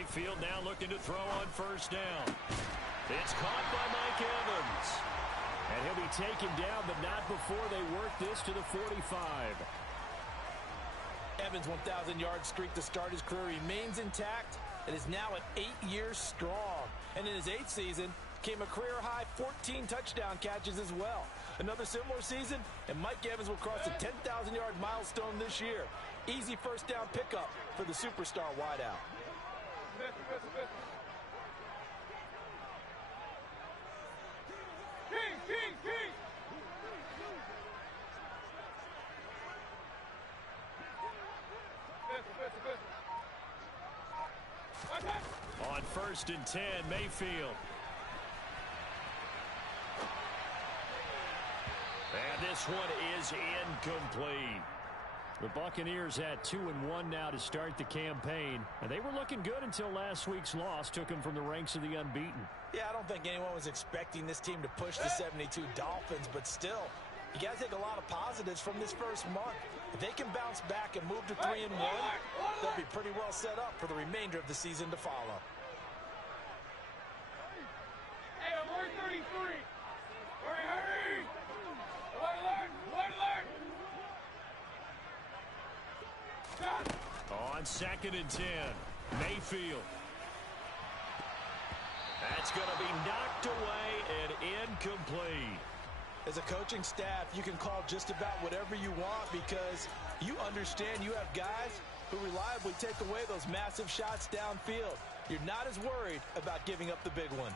Mayfield now looking to throw on first down. It's caught by Mike Evans. And he'll be taken down, but not before they work this to the 45. Evans' 1,000-yard streak to start his career remains intact and is now at 8 years strong. And in his 8th season, came a career-high 14 touchdown catches as well. Another similar season, and Mike Evans will cross the 10,000-yard milestone this year. Easy first down pickup for the superstar wideout. On 1st and 10, Mayfield. And this one is incomplete. The Buccaneers had 2-1 now to start the campaign, and they were looking good until last week's loss took them from the ranks of the unbeaten. Yeah, I don't think anyone was expecting this team to push the 72 Dolphins, but still, you got to take a lot of positives from this first month. If they can bounce back and move to 3-1, they'll be pretty well set up for the remainder of the season to follow. Hey, I'm 33. Hurry! On 2nd and 10, Mayfield. That's going to be knocked away and incomplete. As a coaching staff, you can call just about whatever you want because you understand you have guys who reliably take away those massive shots downfield. You're not as worried about giving up the big one.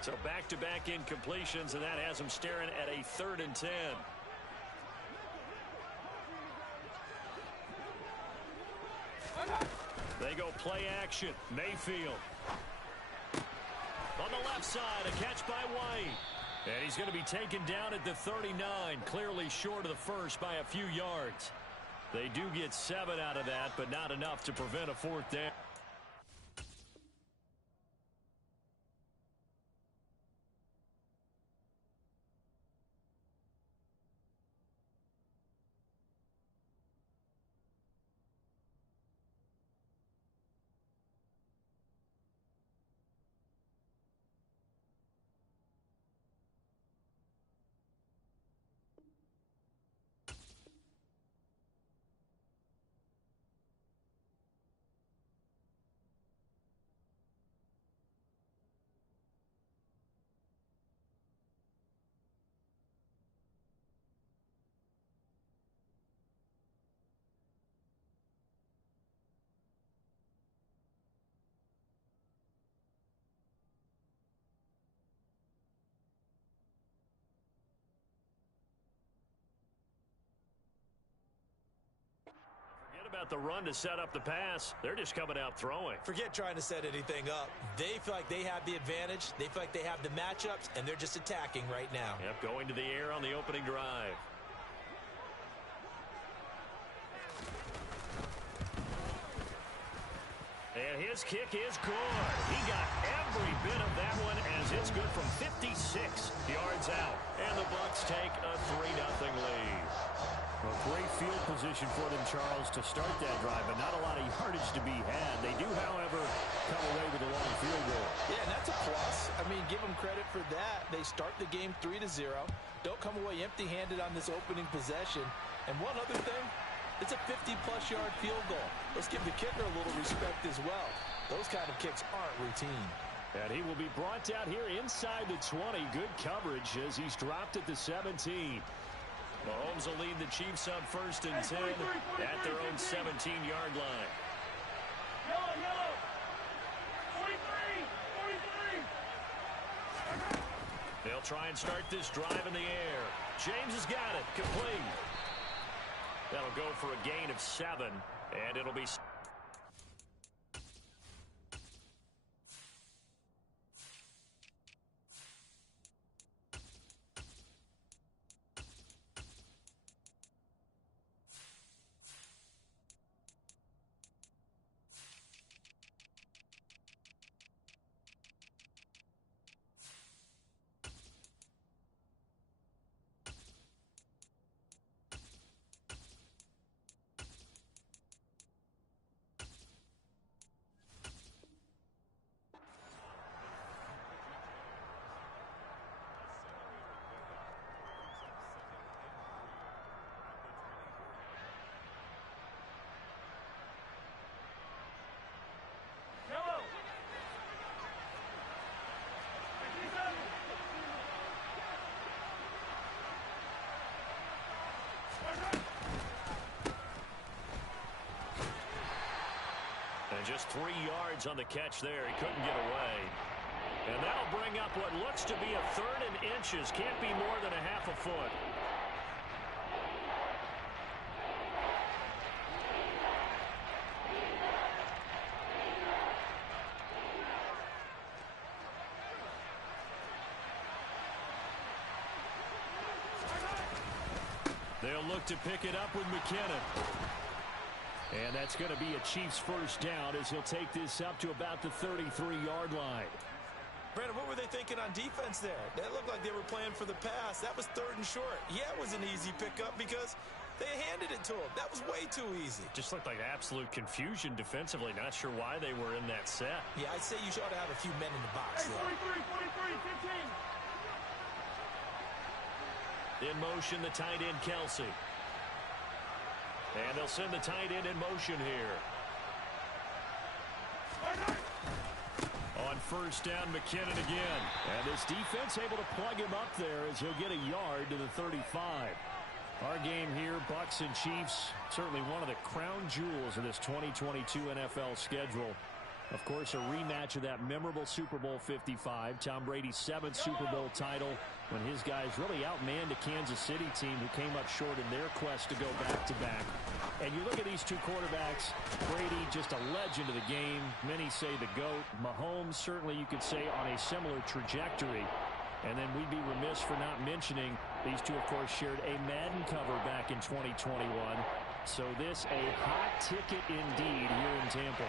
So back-to-back incompletions, and that has them staring at a 3rd and 10. They go play action. Mayfield. On the left side, a catch by White. And he's going to be taken down at the 39, clearly short of the first by a few yards. They do get 7 out of that, but not enough to prevent a 4th down. About the run to set up the pass. They're just coming out throwing. Forget trying to set anything up. They feel like they have the advantage. They feel like they have the matchups, and they're just attacking right now. Yep, going to the air on the opening drive. And his kick is good. He got every bit of that one as it's good from 56 yards out. And the Bucs take a 3-0 lead. A great field position for them, Charles, to start that drive, but not a lot of yardage to be had. They do, however, come away with a long field goal. Yeah, and that's a plus. I mean, give them credit for that. They start the game 3-0. Don't come away empty-handed on this opening possession. And one other thing, it's a 50-plus yard field goal. Let's give the kicker a little respect as well. Those kind of kicks aren't routine. And he will be brought down here inside the 20. Good coverage as he's dropped at the 17. Mahomes will lead the Chiefs on 1st and 10 at their own 17-yard line. Yellow. 43. They'll try and start this drive in the air. James has got it. Complete. That'll go for a gain of 7, and it'll be... Lost 3 yards on the catch there. He couldn't get away. And that'll bring up what looks to be a 3rd and inches. Can't be more than a half a foot. They'll look to pick it up with McKinnon. And that's going to be a Chiefs first down as he'll take this up to about the 33-yard line. Brandon, what were they thinking on defense there? That looked like they were playing for the pass. That was 3rd and short. Yeah, it was an easy pickup because they handed it to him. That was way too easy. Just looked like absolute confusion defensively. Not sure why they were in that set. Yeah, I'd say you ought to have a few men in the box. Hey, 43, 15. In motion, the tight end, Kelsey. And they'll send the tight end in motion here. On first down, McKinnon again. And this defense able to plug him up there as he'll get a yard to the 35. Our game here, Bucs and Chiefs, certainly one of the crown jewels of this 2022 NFL schedule. Of course, a rematch of that memorable Super Bowl 55, Tom Brady's 7th Super Bowl title, when his guys really outmanned a Kansas City team who came up short in their quest to go back-to-back. And you look at these two quarterbacks, Brady just a legend of the game. Many say the GOAT. Mahomes, certainly you could say on a similar trajectory. And then we'd be remiss for not mentioning these two, of course, shared a Madden cover back in 2021. So this a hot ticket indeed here in Tampa.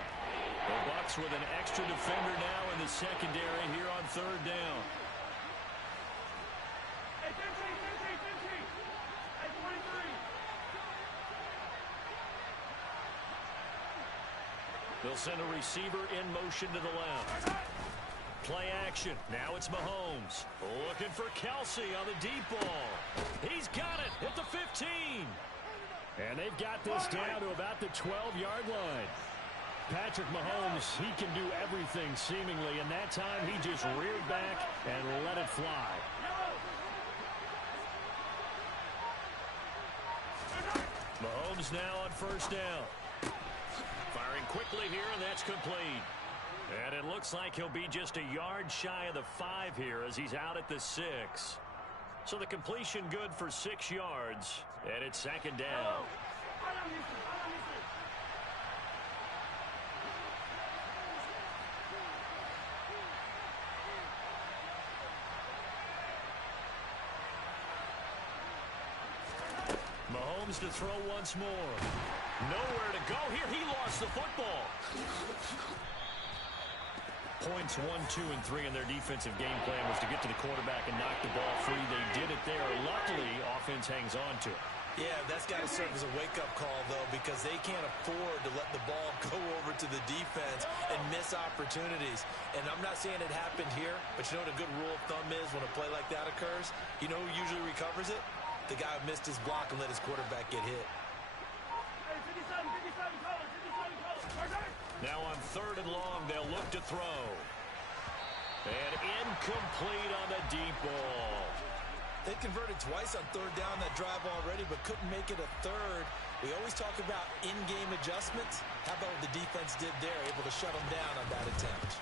The Bucs with an extra defender now in the secondary here on 3rd down. Hey, 15. Hey, 23. They'll send a receiver in motion to the left. Play action. Now it's Mahomes. Looking for Kelsey on the deep ball. He's got it at the 15. And they've got this down to about the 12-yard line. Patrick Mahomes, he can do everything seemingly, and that time he just reared back and let it fly. Mahomes now on first down. Firing quickly here, and that's complete. And it looks like he'll be just a yard shy of the 5 here as he's out at the 6. So the completion good for 6 yards, and it's 2nd down. Mahomes to throw once more. Nowhere to go here. He lost the football. Points 1, 2, and 3 in their defensive game plan was to get to the quarterback and knock the ball free. They did it there. Luckily, offense hangs on to it. Yeah, that's got to serve as a wake-up call, though, because they can't afford to let the ball go over to the defense and miss opportunities. And I'm not saying it happened here, but you know what a good rule of thumb is when a play like that occurs? You know who usually recovers it? The guy who missed his block and let his quarterback get hit. Hey, 57, colors. Now on 3rd and long, they'll look to throw. And incomplete on the deep ball. They converted twice on 3rd down that drive already, but couldn't make it a 3rd. We always talk about in-game adjustments. How about what the defense did there, able to shut them down on that attempt?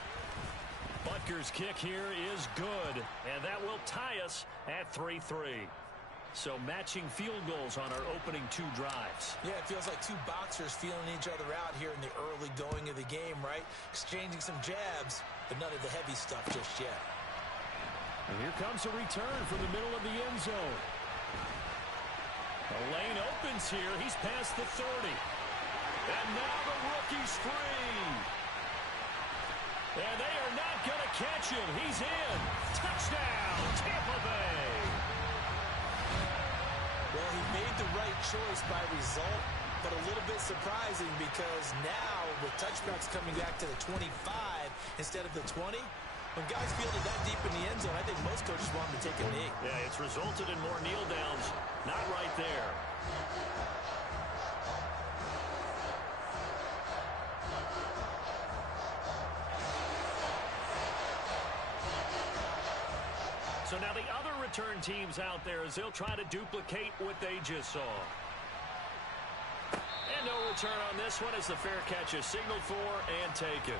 Butker's kick here is good, and that will tie us at 3-3. So matching field goals on our opening 2 drives. Yeah, it feels like 2 boxers feeling each other out here in the early going of the game, right? Exchanging some jabs, but none of the heavy stuff just yet. And here comes a return from the middle of the end zone. The lane opens here. He's past the 30. And now the rookie's free. And they are not going to catch him. He's in. Touchdown, Tampa Bay. Well, he made the right choice by result, but a little bit surprising because now with touchbacks coming back to the 25 instead of the 20, when guys fielded that deep in the end zone, I think most coaches want them to take a knee. Yeah, it's resulted in more kneel downs. Not right there. So now the other return teams out there as they'll try to duplicate what they just saw. And And no return on this one as the fair catch is signaled for and taken.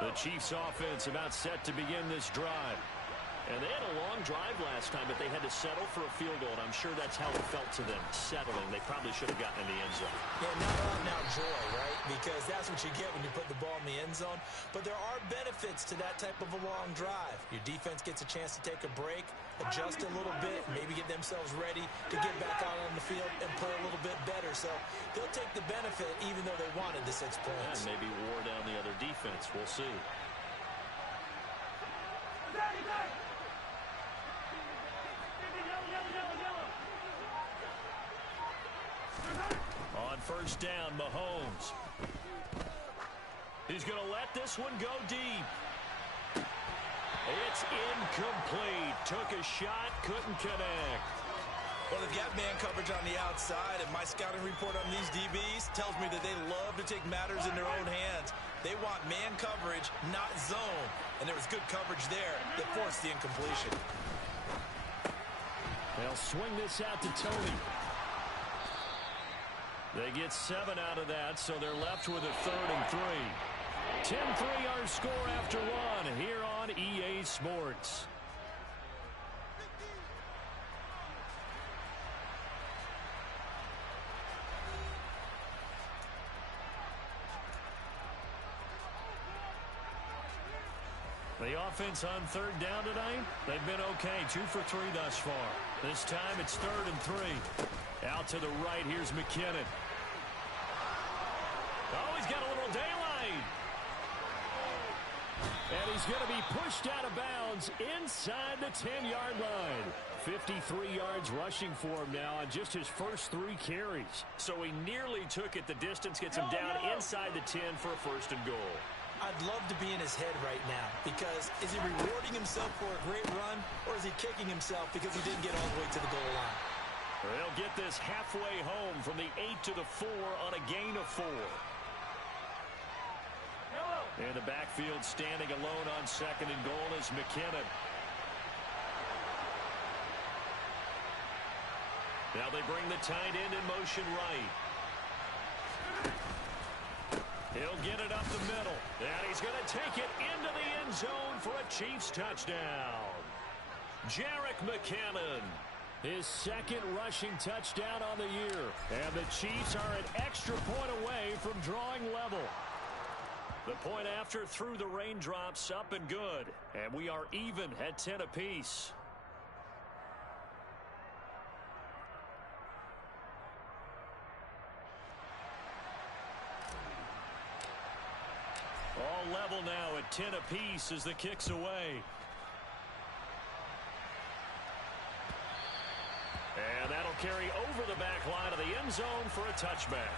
The Chiefs offense about set to begin this drive. And they had a long drive last time, but they had to settle for a field goal. And I'm sure that's how it felt to them, settling. They probably should have gotten in the end zone. Yeah, not all now joy, right? Because that's what you get when you put the ball in the end zone. But there are benefits to that type of a long drive. Your defense gets a chance to take a break, adjust a little bit, maybe get themselves ready to get back out on the field and play a little bit better. So they'll take the benefit even though they wanted the 6 points. And maybe wore down the other defense. We'll see. On first down, Mahomes. He's going to let this one go deep. It's incomplete. Took a shot, couldn't connect. Well, they've got man coverage on the outside, and my scouting report on these DBs tells me that they love to take matters in their own hands. They want man coverage, not zone. And there was good coverage there that forced the incompletion. They'll swing this out to Tony. They get 7 out of that, so they're left with a 3rd and 3. 10-3 our score after 1 here on EA Sports. The offense on 3rd down tonight, they've been okay. 2 for 3 thus far. This time it's 3rd and 3. Out to the right, here's McKinnon. Oh, he's got a little daylight. And he's going to be pushed out of bounds inside the 10-yard line. 53 yards rushing for him now on just his first 3 carries. So he nearly took it the distance, gets him down inside the 10 for a 1st and goal. I'd love to be in his head right now because is he rewarding himself for a great run or is he kicking himself because he didn't get all the way to the goal line? They'll get this halfway home from the 8 to the 4 on a gain of 4. And the backfield standing alone on 2nd and goal is McKinnon. Now they bring the tight end in motion right. He'll get it up the middle. And he's going to take it into the end zone for a Chiefs touchdown. Jerick McKinnon. His 2nd rushing touchdown on the year. And the Chiefs are an extra point away from drawing level. The point after through the raindrops, up and good. And we are even at 10 apiece. All level now at 10 apiece as the kick's away. And that'll carry over the back line of the end zone for a touchback.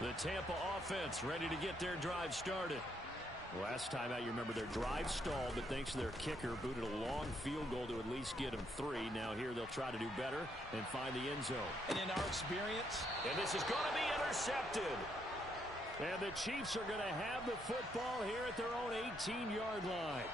The Tampa offense ready to get their drive started. Last time out, you remember their drive stalled, but thanks to their kicker, booted a long field goal to at least get them 3. Now here they'll try to do better and find the end zone. And in our experience, and this is going to be intercepted. And the Chiefs are going to have the football here at their own 18-yard line.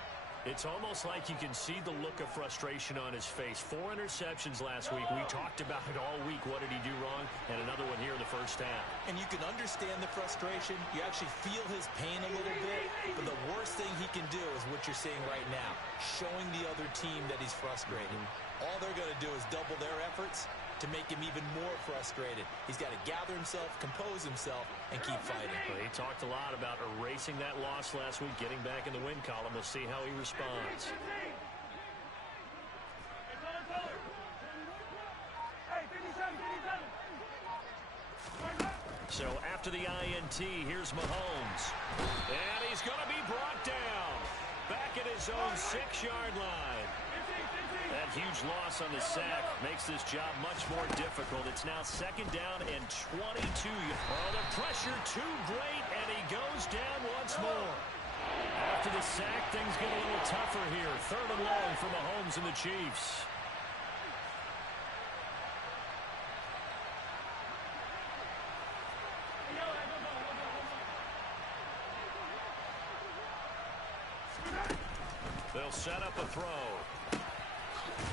It's almost like you can see the look of frustration on his face. 4 interceptions last week. We talked about it all week. What did he do wrong? And another one here in the first half. And you can understand the frustration. You actually feel his pain a little bit. But the worst thing he can do is what you're seeing right now, showing the other team that he's frustrated. All they're going to do is double their efforts to make him even more frustrated. He's got to gather himself, compose himself, and keep fighting. Well, he talked a lot about erasing that loss last week, getting back in the win column. We'll see how he responds. So after the INT, here's Mahomes. And he's going to be brought down. Back at his own 6-yard line. That huge loss on the sack makes this job much more difficult. It's now 2nd down and 22. Oh, the pressure too great, and he goes down once more. After the sack, things get a little tougher here. 3rd and long for Mahomes and the Chiefs. set up a throw.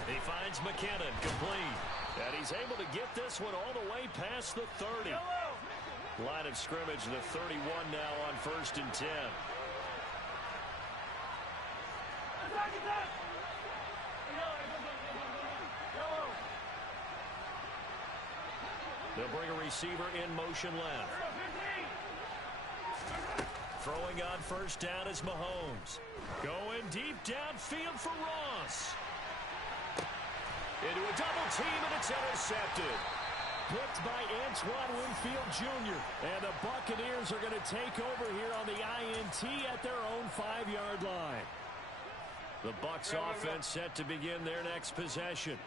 He finds McKinnon, complete. And he's able to get this one all the way past the 30. Line of scrimmage, the 31 now on 1st and 10. They'll bring a receiver in motion left. Throwing on 1st down is Mahomes. Going deep downfield for Ross. Into a double team, and it's intercepted. Picked by Antoine Winfield Jr. And the Buccaneers are going to take over here on the INT at their own 5-yard line. The Bucs offense set to begin their next possession.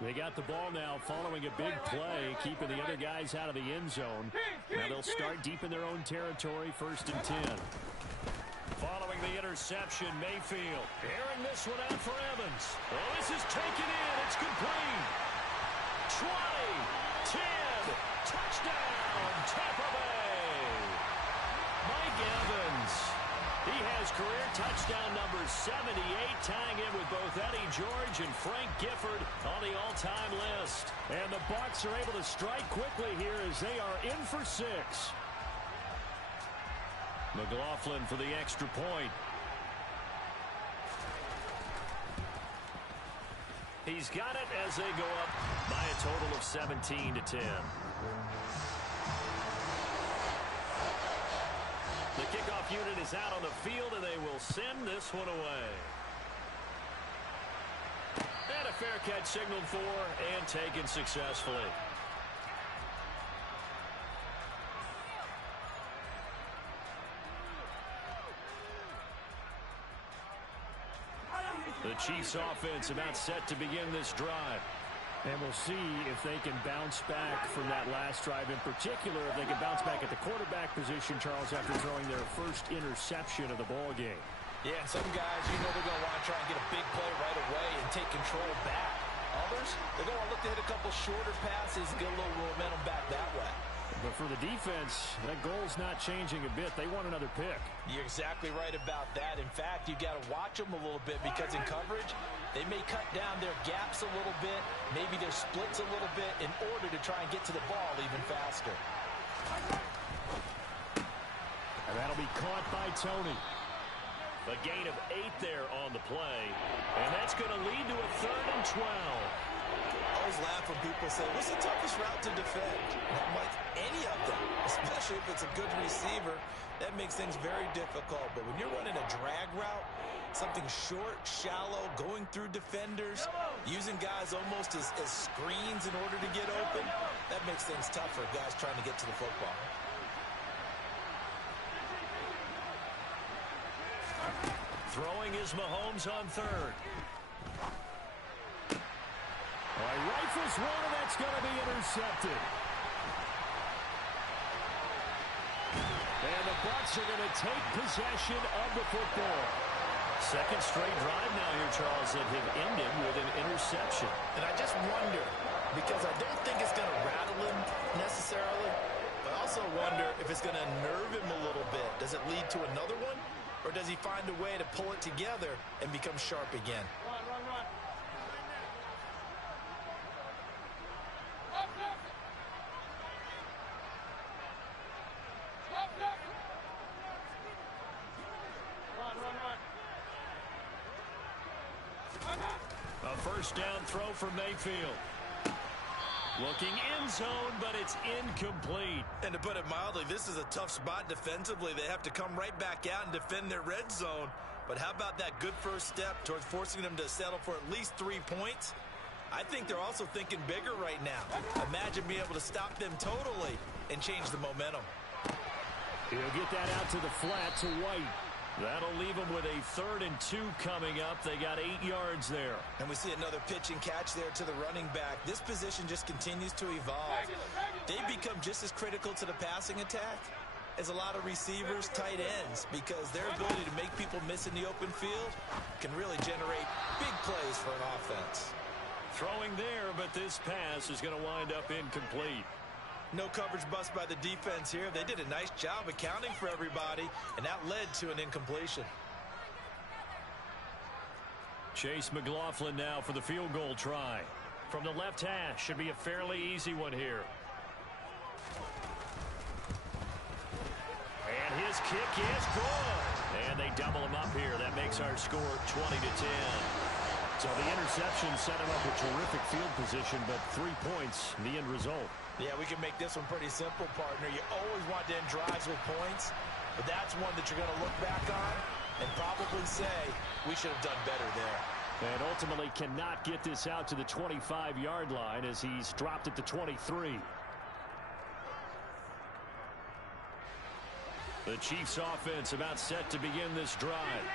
They got the ball now following a big play, keeping the other guys out of the end zone. Now they'll start deep in their own territory, 1st and 10. Following the interception, Mayfield airing this one out for Evans. Oh, this is taken in. It's complete. 20, 10, touchdown, Tampa Bay. Mike Evans. He has career touchdown number 78, tying in with both Eddie George and Frank Gifford on the all-time list. And the Bucs are able to strike quickly here as they are in for 6. McLaughlin for the extra point. He's got it as they go up by a total of 17-10. The kickoff unit is out on the field, and they will send this one away. And a fair catch signaled for and taken successfully. The Chiefs offense about set to begin this drive. And we'll see if they can bounce back from that last drive. In particular, if they can bounce back at the quarterback position, Charles, after throwing their first interception of the ball game. Yeah, and some guys, you know they're going to want to try and get a big play right away and take control back. Others, they're going to look to hit a couple shorter passes, get a little momentum back that way. But for the defense, that goal's not changing a bit. They want another pick. You're exactly right about that. In fact, you got to watch them a little bit because in coverage, they may cut down their gaps a little bit, maybe their splits a little bit in order to try and get to the ball even faster. And that'll be caught by Tony. A gain of 8 there on the play, and that's going to lead to a 3rd and 12. I always laugh when people say, what's the toughest route to defend? I'm like, any of them, especially if it's a good receiver. That makes things very difficult. But when you're running a drag route, something short, shallow, going through defenders, using guys almost as screens in order to get open, that makes things tough for guys trying to get to the football. Throwing is Mahomes on 3rd. Rifles one, and that's going to be intercepted. And the Bucs are going to take possession of the football. Second straight drive now here, Charles, that have ended with an interception. And I just wonder, because I don't think it's going to rattle him necessarily, but I also wonder if it's going to nerve him a little bit. Does it lead to another one? Or does he find a way to pull it together and become sharp again? Run. A first down throw for Mayfield. Looking end zone, but it's incomplete. And to put it mildly, this is a tough spot defensively. They have to come right back out and defend their red zone. But how about that good first step towards forcing them to settle for at least 3 points? I think they're also thinking bigger right now. Imagine being able to stop them totally and change the momentum. He'll get that out to the flat to White. That'll leave them with a 3rd and 2 coming up. They got 8 yards there. And we see another pitch and catch there to the running back. This position just continues to evolve. They become just as critical to the passing attack as a lot of receivers, tight ends, because their ability to make people miss in the open field can really generate big plays for an offense. Throwing there, but this pass is going to wind up incomplete. No coverage bust by the defense here. They did a nice job accounting for everybody, and that led to an incompletion. Chase McLaughlin now for the field goal try. From the left hash, should be a fairly easy one here. And his kick is good. And they double him up here. That makes our score 20-10. So the interception set him up with terrific field position, but 3 points, the end result. Yeah, we can make this one pretty simple, partner. You always want to end drives with points, but that's one that you're going to look back on and probably say, we should have done better there. And ultimately cannot get this out to the 25-yard line as he's dropped it to 23. The Chiefs offense about set to begin this drive.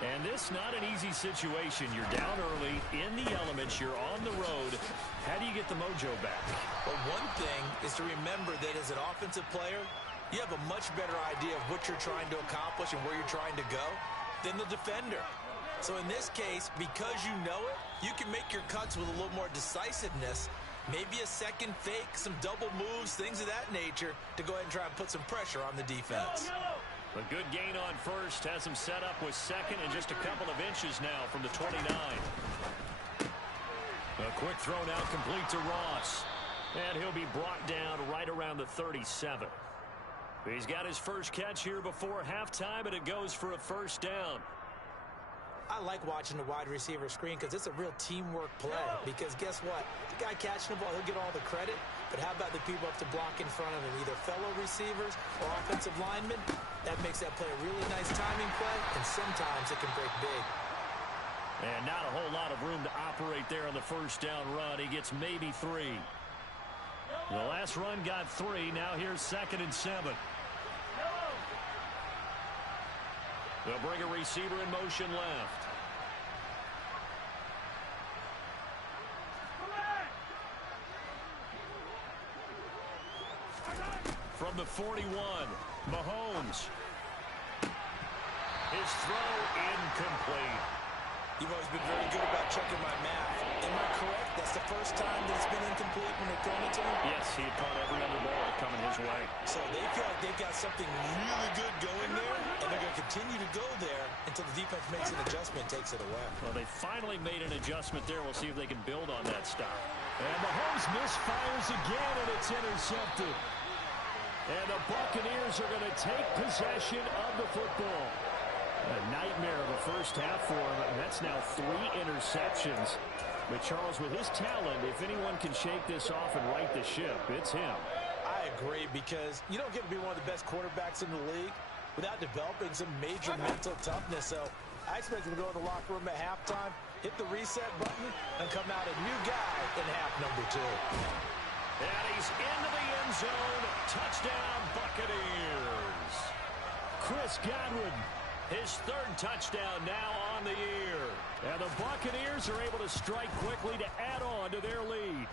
And this not an easy situation. You're down early, in the elements, you're on the road. How do you get the mojo back? Well, one thing is to remember that as an offensive player, you have a much better idea of what you're trying to accomplish and where you're trying to go than the defender. So in this case, because you know it, you can make your cuts with a little more decisiveness, maybe a second fake, some double moves, things of that nature, to go ahead and try and put some pressure on the defense. A good gain on first, has him set up with second and just a couple of inches now from the 29. A quick throw now complete to Ross. And he'll be brought down right around the 37. He's got his first catch here before halftime, and it goes for a first down. I like watching the wide receiver screen because it's a real teamwork play. Because guess what? The guy catching the ball, he'll get all the credit. But how about the people up to block in front of him, either fellow receivers or offensive linemen? That makes that play a really nice timing play, and sometimes it can break big. And not a whole lot of room to operate there on the first down run. He gets maybe 3. The last run got 3. Now here's 2nd and 7. They'll bring a receiver in motion left. From the 41, Mahomes. His throw incomplete. You've always been very good about checking my math. Am I correct? That's the first time that it's been incomplete when they've thrown it to him? Yes, he had caught every other ball coming his way. So they feel like they've got something really good going there, and they're going to continue to go there until the defense makes an adjustment and takes it away. Well, they finally made an adjustment there. We'll see if they can build on that stop. And Mahomes misfires again, and it's intercepted. And the Buccaneers are going to take possession of the football. A nightmare of a first half for him. That's now 3 interceptions. But Charles, with his talent, if anyone can shake this off and right the ship, it's him. I agree, because you don't get to be one of the best quarterbacks in the league without developing some major mental toughness. So I expect him to go in the locker room at halftime, hit the reset button, and come out a new guy in half number 2. And he's into the end zone. Touchdown, Buccaneers. Chris Godwin, his 3rd touchdown now on the year. And the Buccaneers are able to strike quickly to add on to their lead.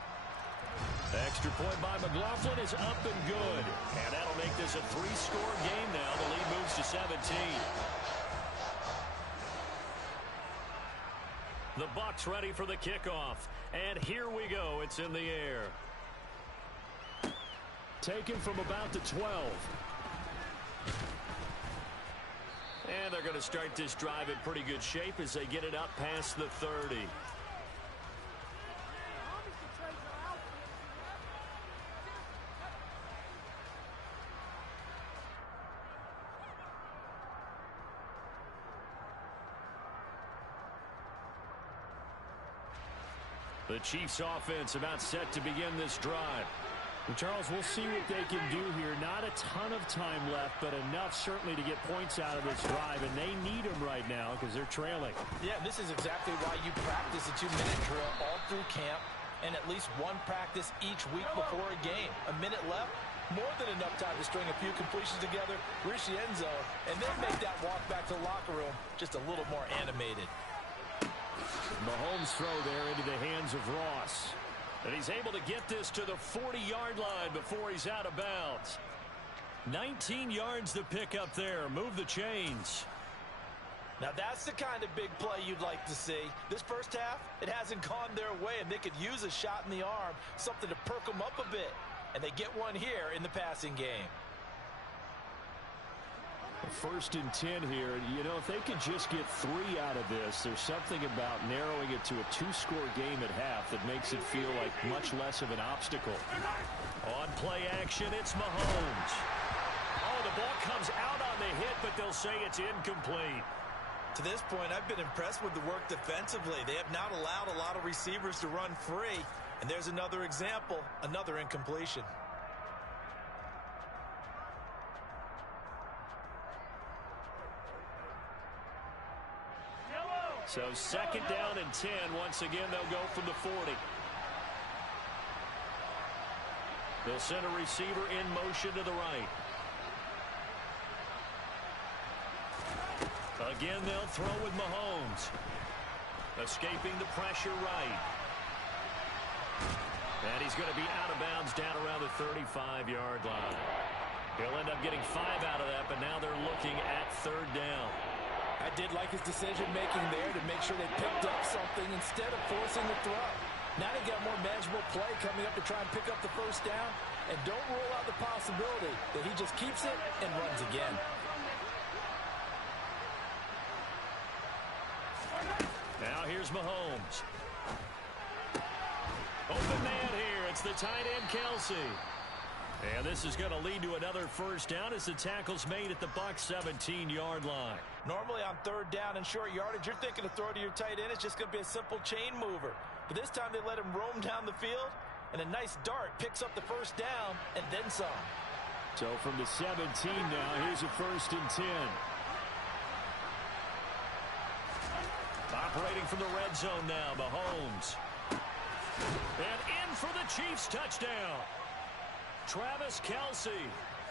Extra point by McLaughlin is up and good. And that'll make this a 3-score game now. The lead moves to 17. The Bucs ready for the kickoff. And here we go. It's in the air. Taken from about the 12. And they're going to start this drive in pretty good shape as they get it up past the 30. The Chiefs offense about set to begin this drive. And Charles, we'll see what they can do here. Not a ton of time left, but enough certainly to get points out of this drive, and they need them right now because they're trailing. Yeah, this is exactly why you practice a 2-minute drill all through camp and at least one practice each week before a game. A minute left, more than enough time to string a few completions together, reach the end zone, and then make that walk back to the locker room just a little more animated. Mahomes' throw there into the hands of Ross. And he's able to get this to the 40-yard line before he's out of bounds. 19 yards to pick up there. Move the chains. Now that's the kind of big play you'd like to see. This first half, it hasn't gone their way, and they could use a shot in the arm, something to perk them up a bit. And they get one here in the passing game. First and 10 here. You know, if they could just get 3 out of this, there's something about narrowing it to a 2-score game at half that makes it feel like much less of an obstacle. On play action, it's Mahomes. Oh, the ball comes out on the hit, but they'll say it's incomplete. To this point, I've been impressed with the work defensively. They have not allowed a lot of receivers to run free. And there's another example, another incompletion. So second down and 10. Once again, they'll go from the 40. They'll send a receiver in motion to the right. Again, they'll throw with Mahomes. Escaping the pressure right. And he's going to be out of bounds down around the 35-yard line. He'll end up getting 5 out of that, but now they're looking at third down. I did like his decision-making there to make sure they picked up something instead of forcing the throw. Now they got more manageable play coming up to try and pick up the first down. And don't rule out the possibility that he just keeps it and runs again. Now here's Mahomes. Open man here. It's the tight end, Kelsey. And this is going to lead to another first down as the tackle's made at the Bucs 17-yard line. Normally on third down and short yardage, you're thinking to throw to your tight end. It's just going to be a simple chain mover. But this time they let him roam down the field, and a nice dart picks up the first down and then some. So from the 17 now, here's a first and 10. Operating from the red zone now, Mahomes. And in for the Chiefs touchdown. Travis Kelce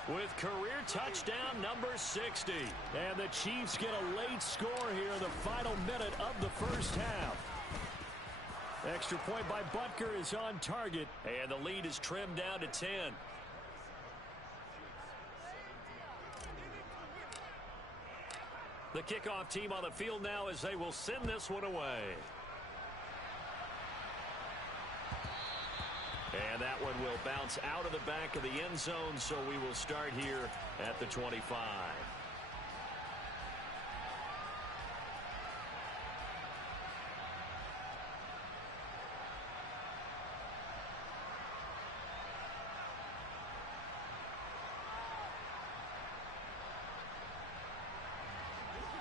with career touchdown number 60. And the Chiefs get a late score here in the final minute of the first half. Extra point by Butker is on target, and the lead is trimmed down to 10. The kickoff team on the field now as they will send this one away. And that one will bounce out of the back of the end zone, so we will start here at the 25.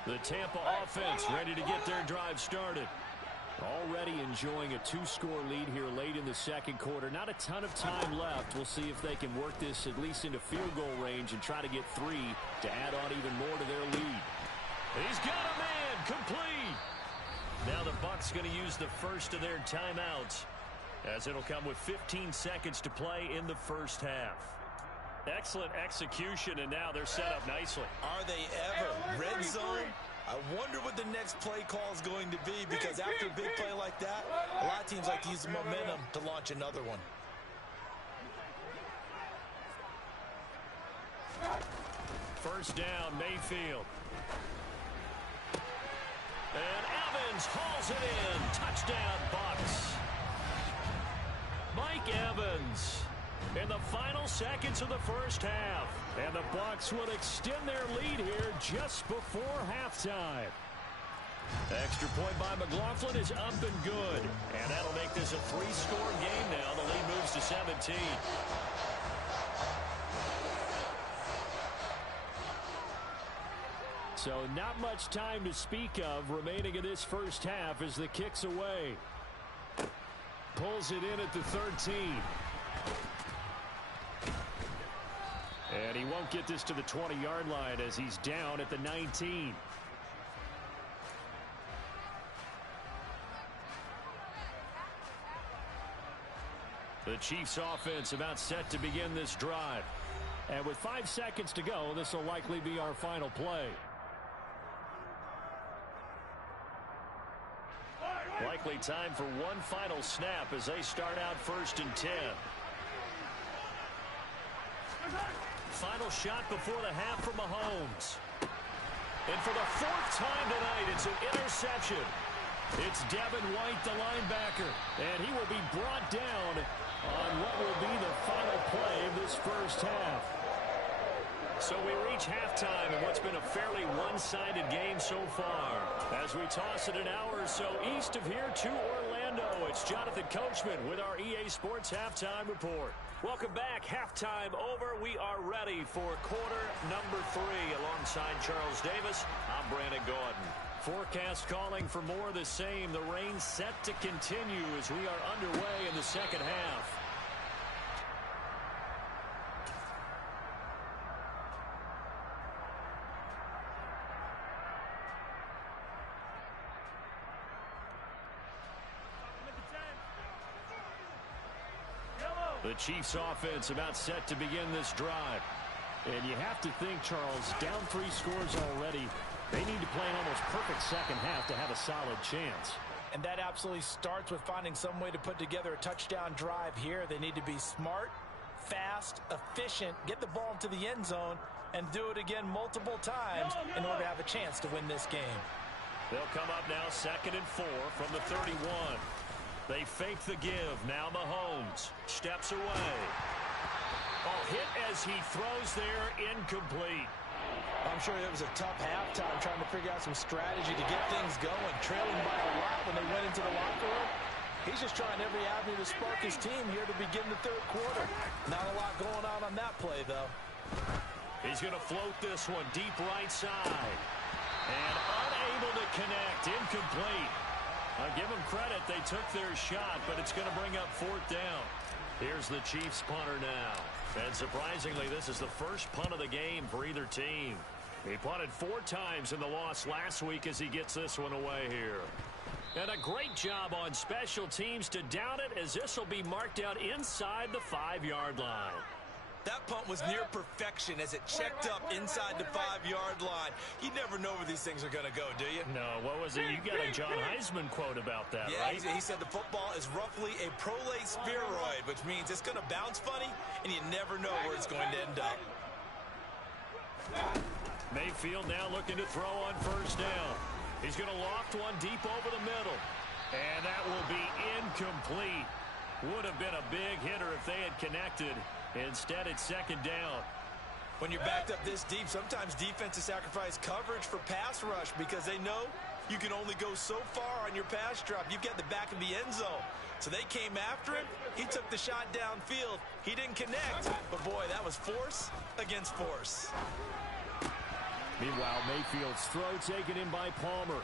The Tampa offense ready to get their drive started. Already enjoying a 2-score lead here late in the second quarter. Not a ton of time left. We'll see if they can work this at least into field goal range and try to get 3 to add on even more to their lead. He's got a man complete. Now the Bucs going to use the first of their timeouts as it'll come with 15 seconds to play in the first half. Excellent execution, and now they're set up nicely. Are they ever? Red zone? I wonder what the next play call is going to be, because after a big play like that, a lot of teams like to use the momentum to launch another one. First down, Mayfield. And Evans hauls it in. Touchdown, Bucs. Mike Evans in the final seconds of the first half. And the Bucs will extend their lead here just before halftime. Extra point by McLaughlin is up and good. And that'll make this a 3-score game now. The lead moves to 17. So not much time to speak of remaining in this first half as the kick's away. Pulls it in at the 13. And he won't get this to the 20-yard line as he's down at the 19. The Chiefs offense about set to begin this drive. And with 5 seconds to go, this will likely be our final play. Likely time for one final snap as they start out first and 10. Final shot before the half for Mahomes. And for the 4th time tonight, it's an interception. It's Devin White, the linebacker, and he will be brought down on what will be the final play of this first half. So we reach halftime in what's been a fairly one-sided game so far. As we toss it an hour or so east of here to Orlando, it's Jonathan Coachman with our EA Sports Halftime Report. Welcome back. Halftime over. We are ready for quarter number 3. Alongside Charles Davis, I'm Brandon Gordon. Forecast calling for more of the same. The rain set to continue as we are underway in the second half. The Chiefs offense about set to begin this drive. And you have to think, Charles, down 3 scores already. They need to play an almost perfect second half to have a solid chance. And that absolutely starts with finding some way to put together a touchdown drive here. They need to be smart, fast, efficient, get the ball into the end zone, and do it again multiple times in order to have a chance to win this game. They'll come up now 2nd and 4 from the 31. They fake the give. Now Mahomes steps away. Ball hit as he throws there, incomplete. I'm sure it was a tough halftime trying to figure out some strategy to get things going. Trailing by a lot when they went into the locker room. He's just trying every avenue to spark his team here to begin the third quarter. Not a lot going on that play, though. He's going to float this one deep right side. And unable to connect. Incomplete. I'll give them credit. They took their shot, but it's going to bring up 4th down. Here's the Chiefs punter now. And surprisingly, this is the first punt of the game for either team. He punted 4 times in the loss last week as he gets this one away here. And a great job on special teams to down it, as this will be marked out inside the 5-yard line. That punt was near perfection as it checked up inside the 5-yard line. You never know where these things are going to go, do you? No, what was it? You got a John Heisman quote about that, yeah, right? He said the football is roughly a prolate spheroid, which means it's going to bounce funny, and you never know where it's going to end up. Mayfield now looking to throw on 1st down. He's going to loft one deep over the middle. And that will be incomplete. Would have been a big hitter if they had connected. Instead, it's 2nd down. When you're backed up this deep, sometimes defenses sacrifice coverage for pass rush because they know you can only go so far on your pass drop. You've got the back of the end zone. So they came after him. He took the shot downfield. He didn't connect. But, boy, that was force against force. Meanwhile, Mayfield's throw taken in by Palmer.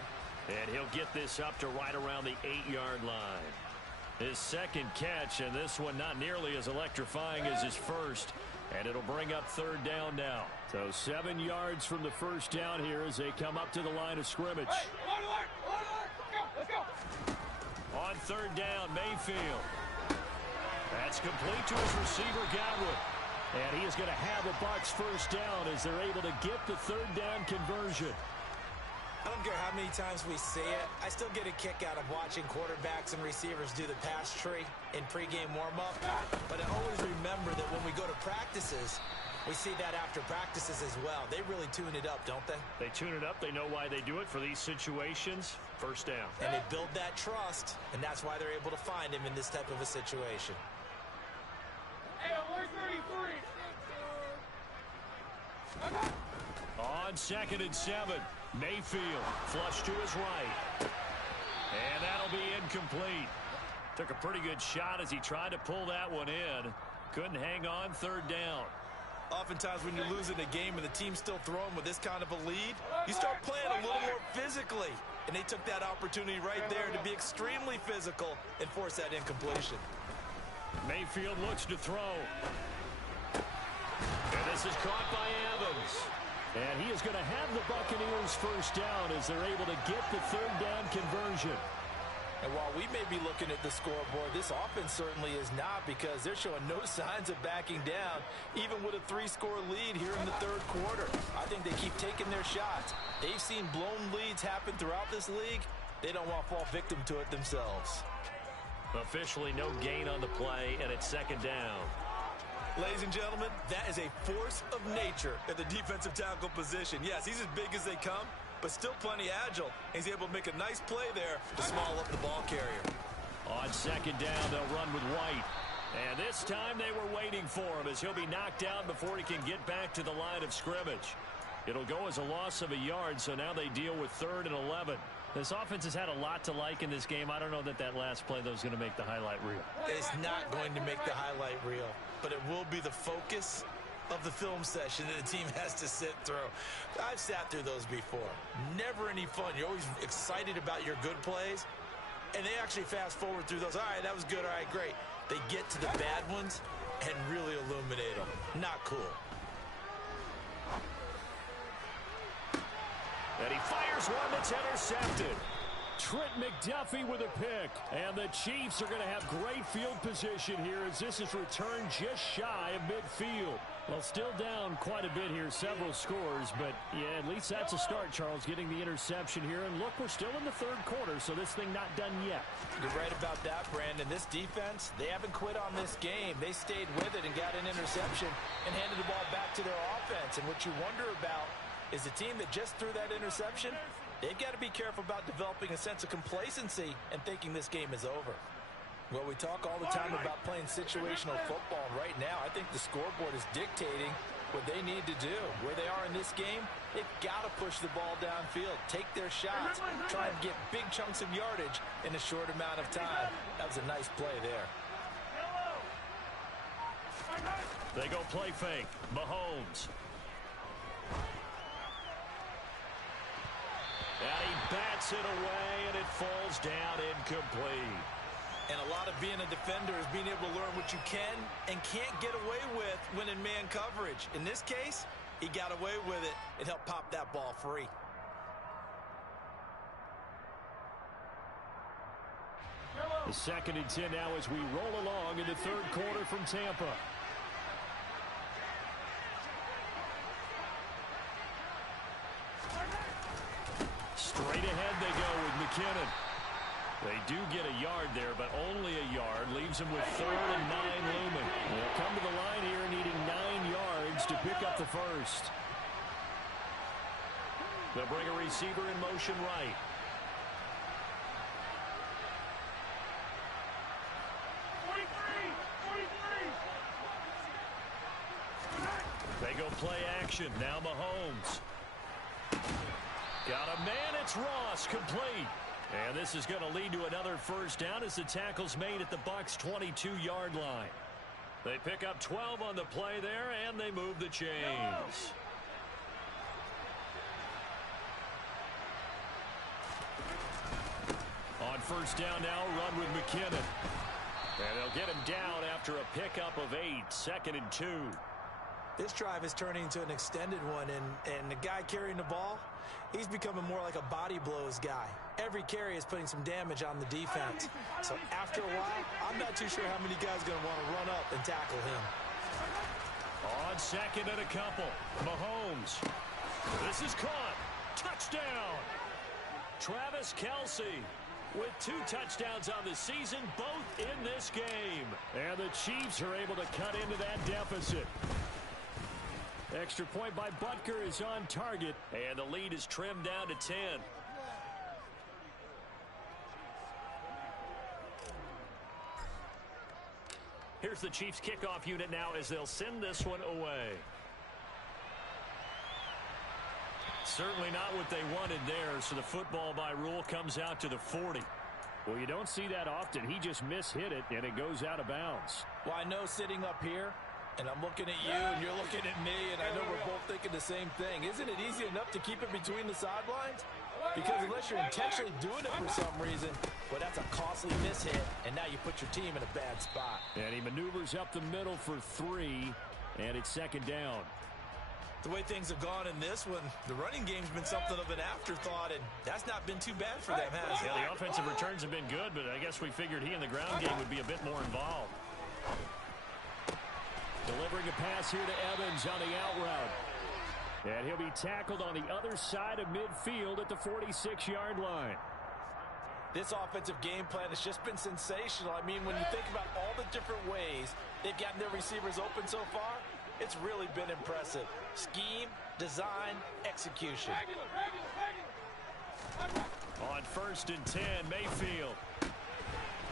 And he'll get this up to right around the 8-yard line. His 2nd catch, and this one not nearly as electrifying as his first. And it'll bring up 3rd down now. So 7 yards from the 1st down here as they come up to the line of scrimmage. On 3rd down, Mayfield. That's complete to his receiver, Godwin. And he is going to have the Bucs 1st down as they're able to get the 3rd down conversion. I don't care how many times we see it. I still get a kick out of watching quarterbacks and receivers do the pass tree in pregame warm-up. But I always remember that when we go to practices, we see that after practices as well. They really tune it up, don't they? They tune it up. They know why they do it for these situations. 1st down. And they build that trust, and that's why they're able to find him in this type of a situation. Hey, I'm 33. On 2nd and 7. Mayfield flush to his right. And that'll be incomplete. Took a pretty good shot as he tried to pull that one in. Couldn't hang on 3rd down. Oftentimes when you're losing a game and the team's still throwing with this kind of a lead, you start playing a little more physically. And they took that opportunity right there to be extremely physical and force that incompletion. Mayfield looks to throw. And this is caught by Evans. And he is going to have the Buccaneers 1st down as they're able to get the 3rd down conversion. And while we may be looking at the scoreboard, this offense certainly is not, because they're showing no signs of backing down, even with a 3-score lead here in the 3rd quarter. I think they keep taking their shots. They've seen blown leads happen throughout this league. They don't want to fall victim to it themselves. Officially no gain on the play, and it's 2nd down. Ladies and gentlemen, that is a force of nature at the defensive tackle position. Yes, he's as big as they come, but still plenty agile. He's able to make a nice play there to small up the ball carrier. On 2nd down, they'll run with White. And this time they were waiting for him as he'll be knocked down before he can get back to the line of scrimmage. It'll go as a loss of a yard, so now they deal with 3rd and 11. This offense has had a lot to like in this game. I don't know that last play, though, is going to make the highlight reel. It's not going to make the highlight reel, but it will be the focus of the film session that the team has to sit through. I've sat through those before. Never any fun. You're always excited about your good plays, and they actually fast forward through those. All right, that was good. All right, great. They get to the bad ones and really illuminate them. Not cool. And he fires one that's intercepted. Trent McDuffie with a pick. And the Chiefs are going to have great field position here as this is returned just shy of midfield. Well, still down quite a bit here, several scores, but yeah, at least that's a start, Charles, getting the interception here. And look, we're still in the 3rd quarter, so this thing not done yet. You're right about that, Brandon. This defense, they haven't quit on this game. They stayed with it and got an interception and handed the ball back to their offense. And what you wonder about is the team that just threw that interception, they've got to be careful about developing a sense of complacency and thinking this game is over. Well, we talk all the time about playing situational football. Right now, I think the scoreboard is dictating what they need to do. Where they are in this game, they've got to push the ball downfield, take their shots, try and get big chunks of yardage in a short amount of time. That was a nice play there. They go play fake. Mahomes. And he bats it away, and it falls down incomplete. And a lot of being a defender is being able to learn what you can and can't get away with when in man coverage. In this case, he got away with it and helped pop that ball free. The 2nd and 10 now as we roll along in the 3rd quarter from Tampa. Straight ahead they go with McKinnon. They do get a yard there, but only a yard. Leaves them with 3rd and 9 looming. They'll come to the line here needing 9 yards to pick up the first. They'll bring a receiver in motion right. They go play action. Now Mahomes. Got a man. It's Ross. Complete. And this is going to lead to another first down as the tackle's made at the Bucs' 22-yard line. They pick up 12 on the play there, and they move the chains. On first down now, run with McKinnon. And they'll get him down after a pickup of 8, 2nd and 2. This drive is turning into an extended one, and the guy carrying the ball, he's becoming more like a body blows guy. Every carry is putting some damage on the defense. So after a while, I'm not too sure how many guys are going to want to run up and tackle him. On 2nd and a couple, Mahomes. This is caught. Touchdown. Travis Kelce with 2 touchdowns on the season, both in this game. And the Chiefs are able to cut into that deficit. Extra point by Butker is on target. And the lead is trimmed down to 10. Here's the Chiefs kickoff unit now as they'll send this one away. Certainly not what they wanted there, so the football by rule comes out to the 40. Well, you don't see that often. He just mishit it, and it goes out of bounds. Well, I know sitting up here, and I'm looking at you, and you're looking at me, and I know we're both thinking the same thing. Isn't it easy enough to keep it between the sidelines? Because unless you're intentionally doing it for some reason, well, that's a costly mishit, and now you put your team in a bad spot. And he maneuvers up the middle for 3, and it's 2nd down. The way things have gone in this one, the running game's been something of an afterthought, and that's not been too bad for them, has it? Yeah, the offensive returns have been good, but I guess we figured he in the ground game would be a bit more involved. Delivering a pass here to Evans on the out route. And he'll be tackled on the other side of midfield at the 46-yard line. This offensive game plan has just been sensational. I mean, when you think about all the different ways they've gotten their receivers open so far, it's really been impressive. Scheme, design, execution. On 1st and 10, Mayfield.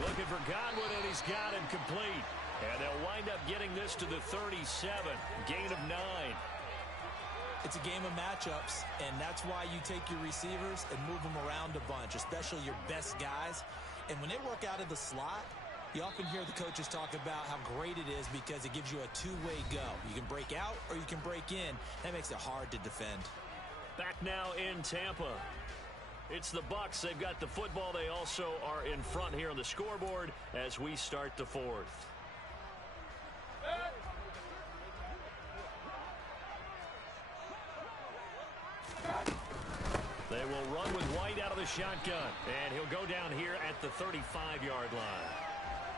Looking for Godwin, and he's got him complete. And they'll wind up getting this to the 37. Gain of 9. It's a game of matchups, and that's why you take your receivers and move them around a bunch, especially your best guys. And when they work out of the slot, you often hear the coaches talk about how great it is because it gives you a two-way go. You can break out or you can break in. That makes it hard to defend. Back now in Tampa. It's the Bucs. They've got the football. They also are in front here on the scoreboard as we start the fourth. They will run with White out of the shotgun. And he'll go down here at the 35-yard line.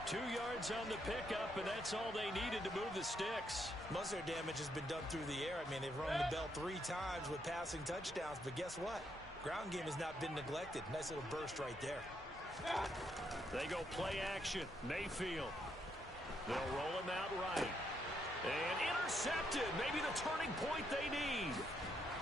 2 yards on the pickup, and that's all they needed to move the sticks. Most of their damage has been done through the air. I mean, they've rung the bell 3 times with passing touchdowns, but guess what? Ground game has not been neglected. Nice little burst right there. They go play action. Mayfield. They'll roll him out right. And intercepted. Maybe the turning point they need.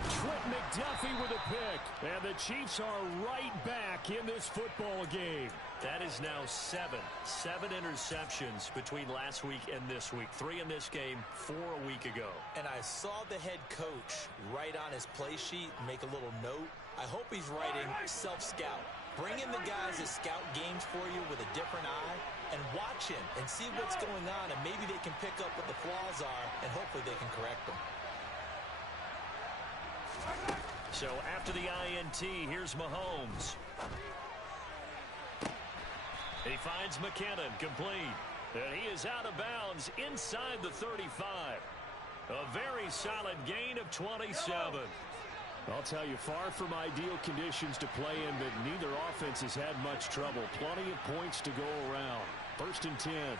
Trent McDuffie with a pick. And the Chiefs are right back in this football game. That is now 7 interceptions between last week and this week. 3 in this game, 4 a week ago. And I saw the head coach write on his play sheet, make a little note. I hope he's writing self-scout. Bring in the guys that scout games for you with a different eye and watch him and see what's going on, and maybe they can pick up what the flaws are, and hopefully they can correct them. So after the INT, here's Mahomes. He finds McKinnon, complete. And he is out of bounds inside the 35. A very solid gain of 27. I'll tell you, far from ideal conditions to play in, but neither offense has had much trouble. Plenty of points to go around. 1st and 10.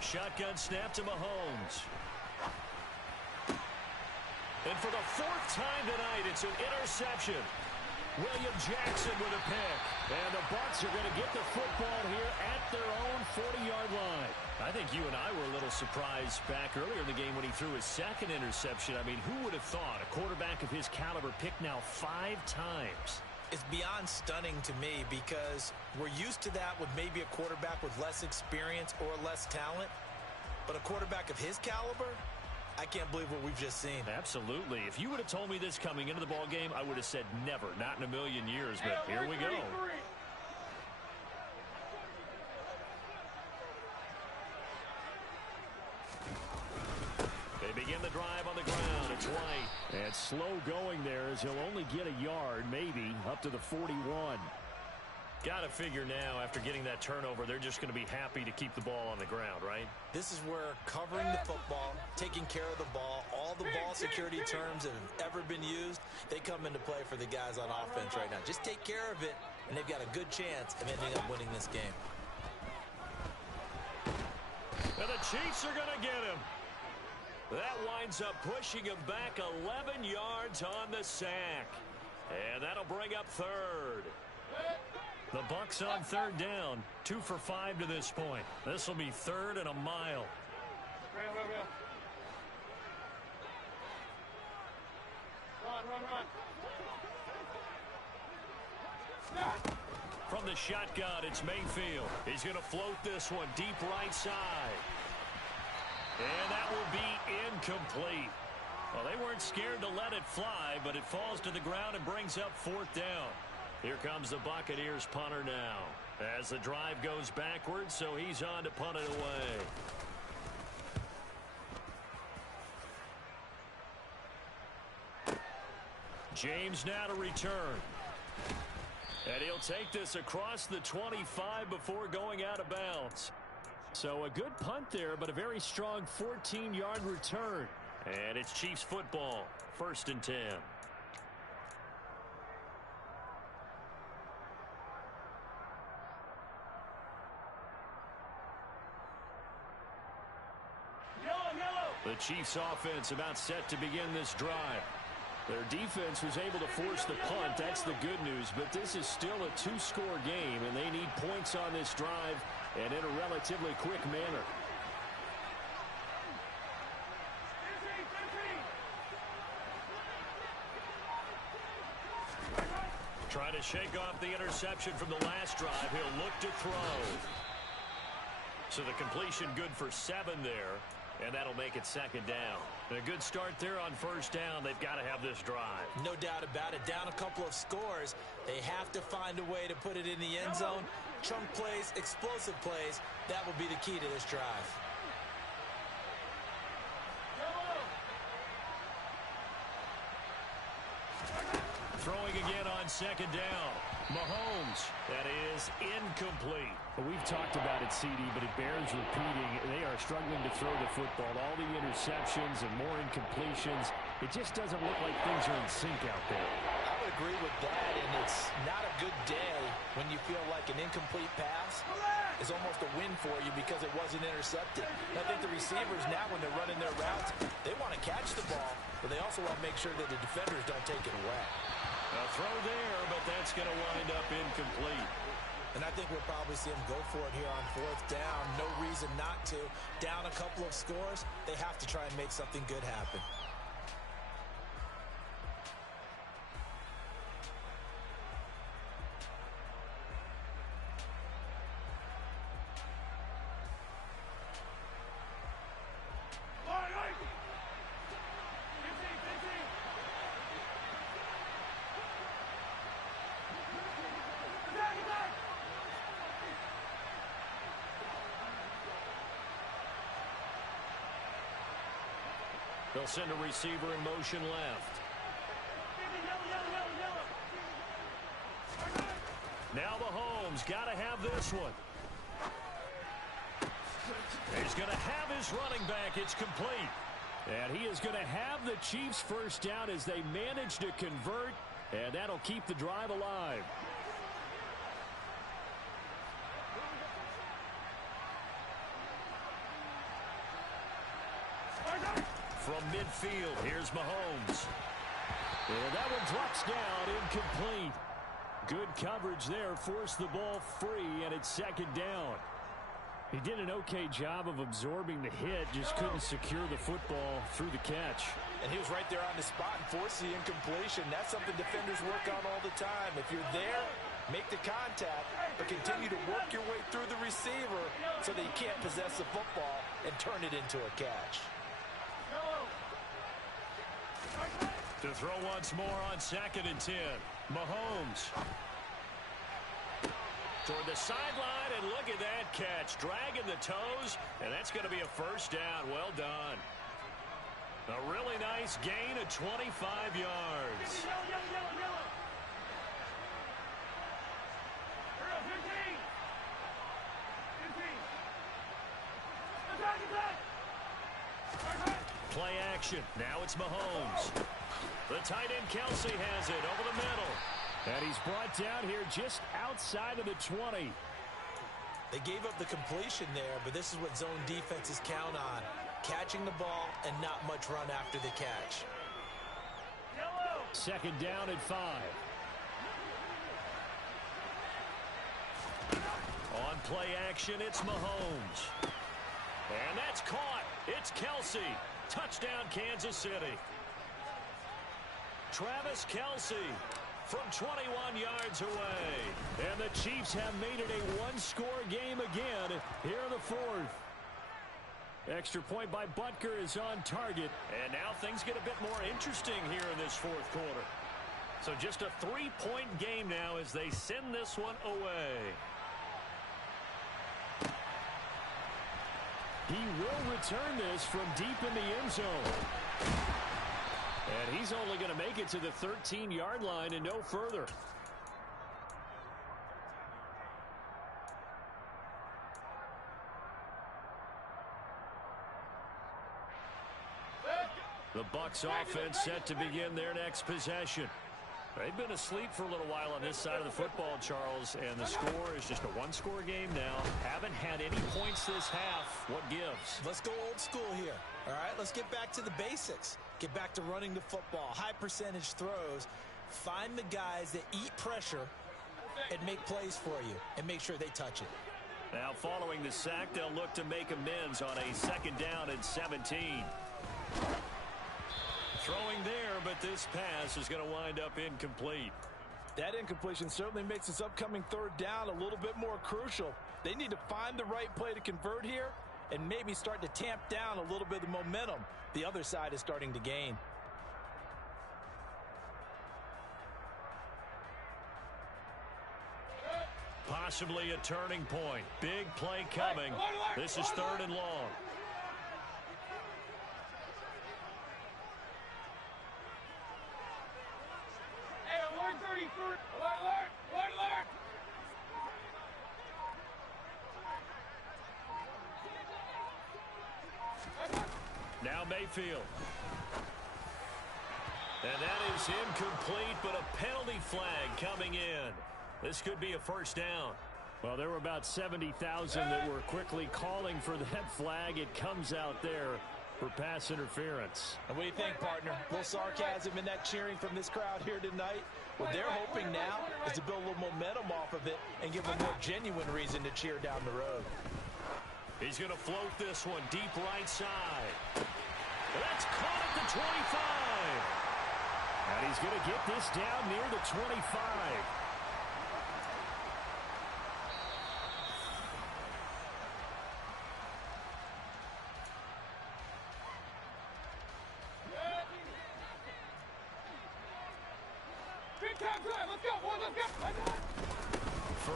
Shotgun snap to Mahomes. And for the 4th time tonight, it's an interception. William Jackson with a pick. And the Bucs are going to get the football here at their own 40-yard line. I think you and I were a little surprised back earlier in the game when he threw his 2nd interception. I mean, who would have thought a quarterback of his caliber picked now 5 times? It's beyond stunning to me because we're used to that with maybe a quarterback with less experience or less talent. But a quarterback of his caliber, I can't believe what we've just seen. Absolutely. If you would have told me this coming into the ball game, I would have said never, not in a million years. But here we go. They begin the drive on the ground. It's White. And slow going there as he'll only get a yard, maybe, up to the 41. Got to figure now, after getting that turnover, they're just going to be happy to keep the ball on the ground, right? This is where covering the football, taking care of the ball, all the ball security terms that have ever been used, they come into play for the guys on offense right now. Just take care of it, and they've got a good chance of ending up winning this game. And the Chiefs are going to get him. That winds up pushing him back 11 yards on the sack. And that'll bring up 3rd. The Bucs on 3rd down. 2 for 5 to this point. This will be 3rd and a mile. Run. From the shotgun, it's Mayfield. He's going to float this one deep right side. And that will be incomplete. Well, they weren't scared to let it fly, but it falls to the ground and brings up 4th down. Here comes the Buccaneers punter now. As the drive goes backwards, so he's on to punt it away. James now to return. And he'll take this across the 25 before going out of bounds. So a good punt there, but a very strong 14-yard return. And it's Chiefs football, 1st and 10. The Chiefs offense about set to begin this drive. Their defense was able to force the punt. That's the good news. But this is still a 2-score game, and they need points on this drive and in a relatively quick manner. Trying to shake off the interception from the last drive. He'll look to throw. So the completion good for 7 there. And that'll make it 2nd down. And a good start there on 1st down. They've got to have this drive. No doubt about it. Down a couple of scores. They have to find a way to put it in the end zone. Chunk plays, explosive plays. That will be the key to this drive. Throwing again on 2nd down. Mahomes. That is incomplete. Well, we've talked about it, CD, but it bears repeating. They are struggling to throw the football. All the interceptions and more incompletions. It just doesn't look like things are in sync out there. I would agree with that, and it's not a good day when you feel like an incomplete pass is almost a win for you because it wasn't intercepted. I think the receivers now, when they're running their routes, they want to catch the ball, but they also want to make sure that the defenders don't take it away. A throw there, but that's going to wind up incomplete. And I think we'll probably see him go for it here on 4th down. No reason not to. Down a couple of scores, they have to try and make something good happen. They'll send a receiver in motion left. Now Mahomes got to have this one. He's going to have his running back. It's complete. And he is going to have the Chiefs 1st down as they manage to convert, and that'll keep the drive alive. From midfield, here's Mahomes. And that one drops down, incomplete. Good coverage there, forced the ball free, and it's 2nd down. He did an okay job of absorbing the hit, just couldn't secure the football through the catch. And he was right there on the spot and forced the incompletion. That's something defenders work on all the time. If you're there, make the contact, but continue to work your way through the receiver so that you can't possess the football and turn it into a catch. To throw once more on 2nd and 10. Mahomes. Toward the sideline, and look at that catch. Dragging the toes, and that's going to be a 1st down. Well done. A really nice gain of 25 yards. Play action. Now it's Mahomes. The tight end Kelsey has it over the middle. And he's brought down here just outside of the 20. They gave up the completion there, but this is what zone defenses count on. Catching the ball and not much run after the catch. 2nd down and 5. On play action, it's Mahomes. And that's caught. It's Kelsey. Touchdown, Kansas City. Travis Kelsey from 21 yards away. And the Chiefs have made it a one-score game again here in the 4th. Extra point by Butker is on target. And now things get a bit more interesting here in this 4th quarter. So just a 3-point game now as they send this one away. He will return this from deep in the end zone. And he's only going to make it to the 13-yard line and no further. The Bucs offense set to begin their next possession. They've been asleep for a little while on this side of the football, Charles, and the score is just a one-score game now. Haven't had any points this half. What gives? Let's go old school here. All right, let's get back to the basics. Get back to running the football, high percentage throws. Find the guys that eat pressure and make plays for you and make sure they touch it. Now following the sack, they'll look to make amends on a 2nd down and 17. Throwing there, but this pass is going to wind up incomplete. That incompletion certainly makes this upcoming third down a little bit more crucial. They need to find the right play to convert here and maybe start to tamp down a little bit of the momentum the other side is starting to gain. Possibly a turning point. Big play coming. This is third and long. Hey, alert 33. Alert. Now Mayfield. And that is incomplete, but a penalty flag coming in. This could be a first down. Well, there were about 70,000 that were quickly calling for that flag. It comes out there for pass interference. And what do you think, partner? A little sarcasm in that cheering from this crowd here tonight. What they're hoping now is to build a little momentum off of it and give a more genuine reason to cheer down the road. He's going to float this one deep right side. That's caught at the 25. And he's going to get this down near the 25.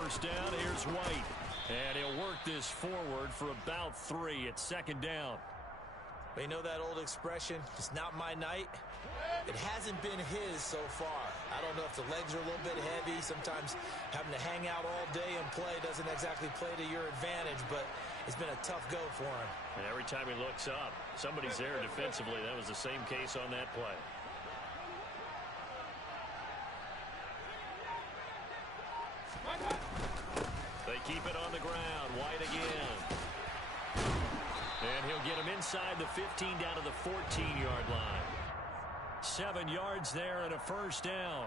First down, here's White. And he'll work this forward for about 3 at second down. You know that old expression, it's not my night? It hasn't been his so far. I don't know if the legs are a little bit heavy. Sometimes having to hang out all day and play doesn't exactly play to your advantage, but it's been a tough go for him. And every time he looks up, somebody's there defensively. That was the same case on that play. They keep it on the ground. White again. And he'll get him inside the 15 down to the 14-yard line. 7 yards there and a first down.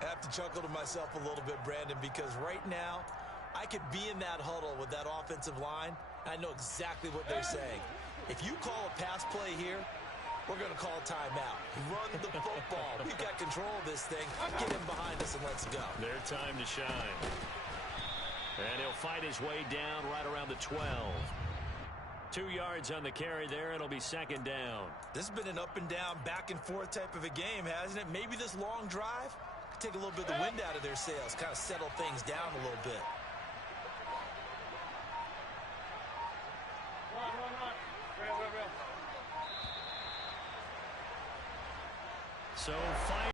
I have to chuckle to myself a little bit, Brandon, because right now I could be in that huddle with that offensive line. I know exactly what they're saying. If you call a pass play here, we're going to call a timeout. Run the football. We've got control of this thing. Get him behind us and let's go. Their time to shine. And he'll fight his way down right around the 12. 2 yards on the carry there. It'll be second down. This has been an up and down, back and forth type of a game, hasn't it? Maybe this long drive could take a little bit of the wind out of their sails, kind of settle things down a little bit. Run. Real. So